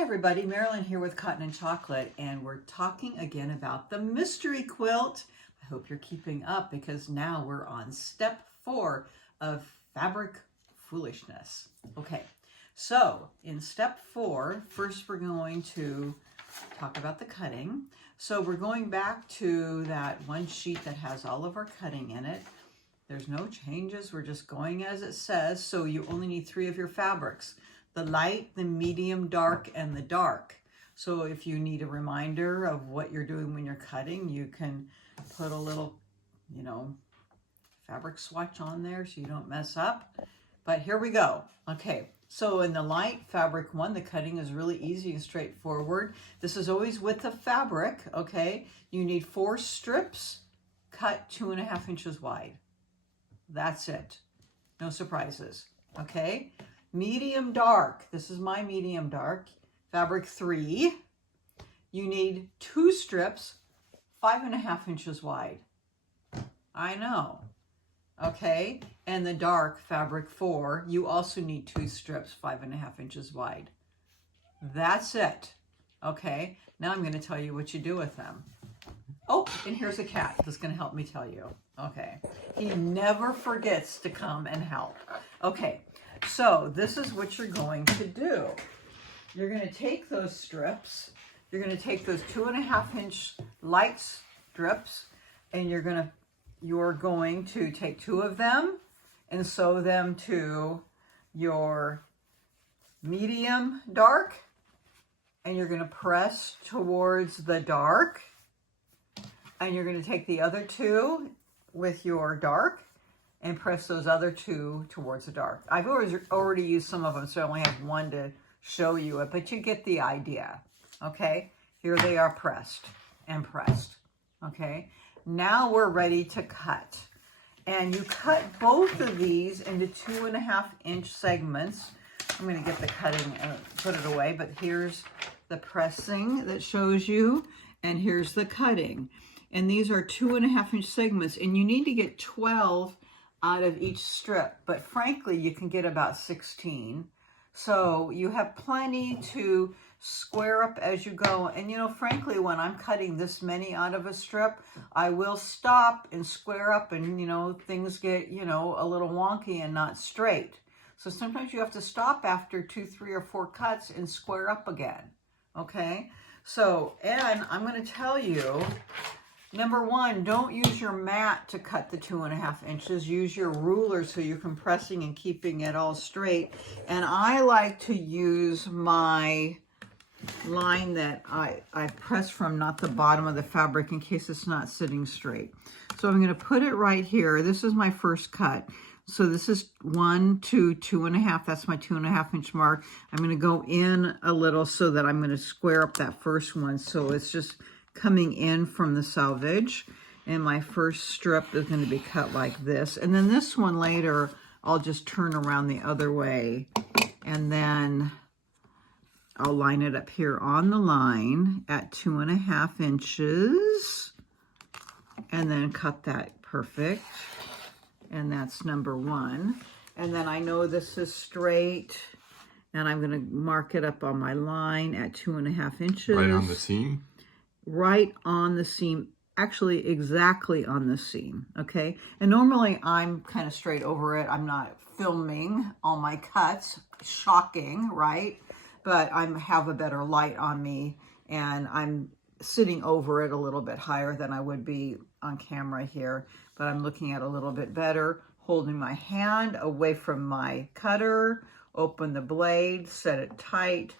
Hi everybody, Marilyn here with Cotton and Chocolate, and we're talking again about the mystery quilt. I hope you're keeping up because now we're on step 4 of fabric foolishness. Okay, so in step 4, first we're going to talk about the cutting. So we're going back to that one sheet that has all of our cutting in it. There's no changes, we're just going as it says, so you only need 3 of your fabrics. The light, the medium, dark, and the dark. So if you need a reminder of what you're doing when you're cutting, you can put a little, fabric swatch on there so you don't mess up. But here we go. Okay, so in the light fabric one, the cutting is really easy and straightforward. This is always with the fabric, okay? You need 4 strips, cut 2.5 inches wide. That's it. No surprises, okay? Medium dark, this is my medium dark, fabric 3. You need 2 strips, 5.5 inches wide. I know, okay? And the dark, fabric 4, you also need 2 strips, 5.5 inches wide. That's it, okay? Now I'm gonna tell you what you do with them. Oh, and here's a cat that's gonna help me tell you. Okay, he never forgets to come and help. Okay. So this is what you're going to do. You're going to take those strips, you're going to take those 2.5 inch light strips, and you're going to take 2 of them and sew them to your medium dark, and you're going to press towards the dark, and you're going to take the other 2 with your dark and press those other 2 towards the dark. I've already used some of them, so I only have 1 to show you it, but you get the idea, okay? Here they are pressed and pressed, okay? Now we're ready to cut. And you cut both of these into 2.5 inch segments. I'm gonna get the cutting and put it away, but here's the pressing that shows you, and here's the cutting. And these are 2.5 inch segments, and you need to get 12 out of each strip, but frankly you can get about 16, so you have plenty to square up as you go. And frankly, when I'm cutting this many out of a strip, I will stop and square up, and things get a little wonky and not straight, so sometimes you have to stop after 2, 3, or 4 cuts and square up again. Okay, so, and I'm going to tell you, number 1, don't use your mat to cut the 2.5 inches. Use your ruler so you're compressing and keeping it all straight. And I like to use my line that I press from, not the bottom of the fabric, in case it's not sitting straight. So I'm going to put it right here. This is my first cut. So this is 1, 2, 2.5. That's my 2.5 inch mark. I'm going to go in a little so that I'm going to square up that first one. So it's just coming in from the selvage, and my first strip is going to be cut like this, and then this one later I'll just turn around the other way, and then I'll line it up here on the line at 2.5 inches, and then cut that perfect. And that's number 1. And then I know this is straight, and I'm going to mark it up on my line at 2.5 inches. Right on the seam? Right on the seam, actually exactly on the seam, okay? And normally I'm kind of straight over it. I'm not filming all my cuts, shocking, right? But I have a better light on me, and I'm sitting over it a little bit higher than I would be on camera here, but I'm looking at a little bit better, holding my hand away from my cutter, open the blade, set it tight,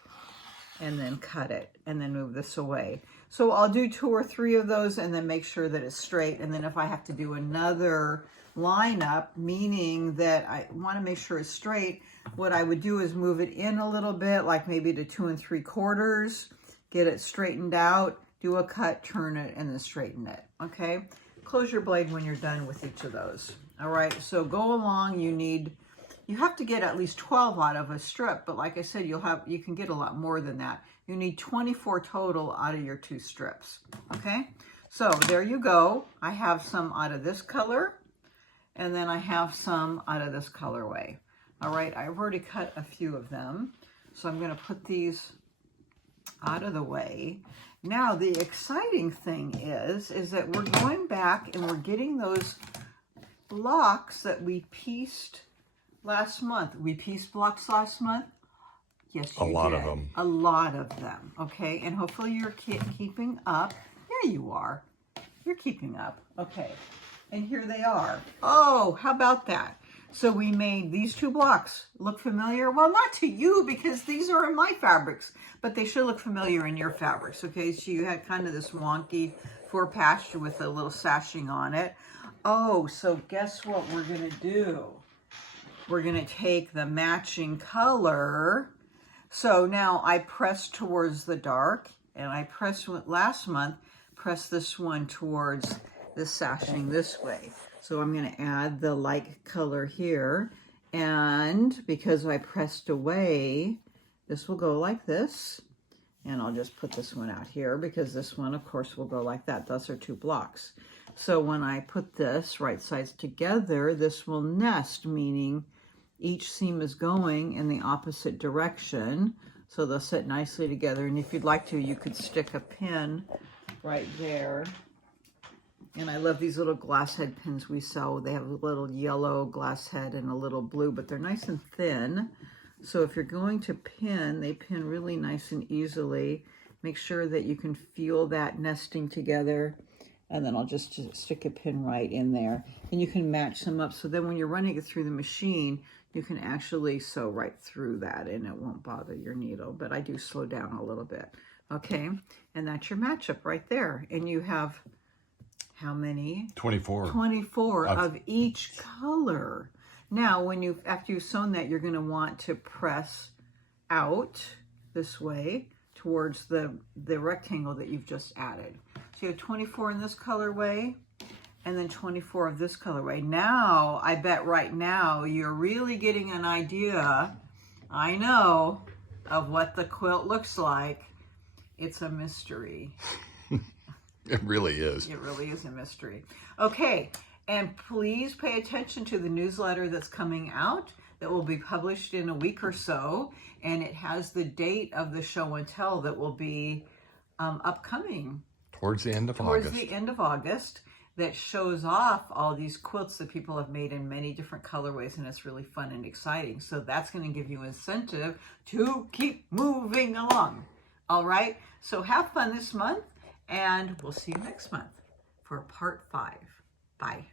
and then cut it, and then move this away. So I'll do 2 or 3 of those and then make sure that it's straight. And then if I have to do another lineup, meaning that I want to make sure it's straight, what I would do is move it in a little bit, like maybe to 2 3/4, get it straightened out, do a cut, turn it, and then straighten it, okay? Close your blade when you're done with each of those. All right, so go along. You have to get at least 12 out of a strip, but like I said, you can get a lot more than that. You need 24 total out of your 2 strips, okay? So there you go. I have some out of this color, and then I have some out of this colorway. All right, I've already cut a few of them, so I'm gonna put these out of the way. Now, the exciting thing is that we're going back and we're getting those blocks that we pieced last month. We pieced blocks last month. Yes, you did. A lot of them. A lot of them, okay? And hopefully you're keeping up. Yeah, you are. You're keeping up, okay. And here they are. Oh, how about that? So we made these 2 blocks look familiar. Well, not to you because these are in my fabrics, but they should look familiar in your fabrics, okay? So you had kind of this wonky 4 pasture with a little sashing on it. Oh, so guess what we're gonna do? We're gonna take the matching color. So now I pressed towards the dark, and I pressed last month, press this one towards the sashing this way. So I'm going to add the light color here, and because I pressed away, this will go like this, and I'll just put this one out here because this one of course will go like that. Those are 2 blocks. So when I put this right sides together, this will nest, meaning each seam is going in the opposite direction, so they'll sit nicely together. And if you'd like to, you could stick a pin right there. And I love these little glass head pins we sell. They have a little yellow glass head and a little blue, but they're nice and thin. So if you're going to pin, they pin really nice and easily. Make sure that you can feel that nesting together. And then I'll just stick a pin right in there. And you can match them up. So then when you're running it through the machine, you can actually sew right through that and it won't bother your needle. But I do slow down a little bit. Okay, and that's your matchup right there. And you have how many? 24. 24 of each color. Now, after you've sewn that, you're going to want to press out this way towards the rectangle that you've just added. So you have 24 in this colorway, and then 24 of this colorway. Now, I bet right now you're really getting an idea, I know, of what the quilt looks like. It's a mystery. It really is. It really is a mystery. Okay, and please pay attention to the newsletter that's coming out that will be published in a week or so, and it has the date of the show and tell that will be upcoming. Towards the end of Towards August. the end of August, that shows off all these quilts that people have made in many different colorways, and it's really fun and exciting. So that's going to give you incentive to keep moving along. All right, so have fun this month, and we'll see you next month for part 5. Bye.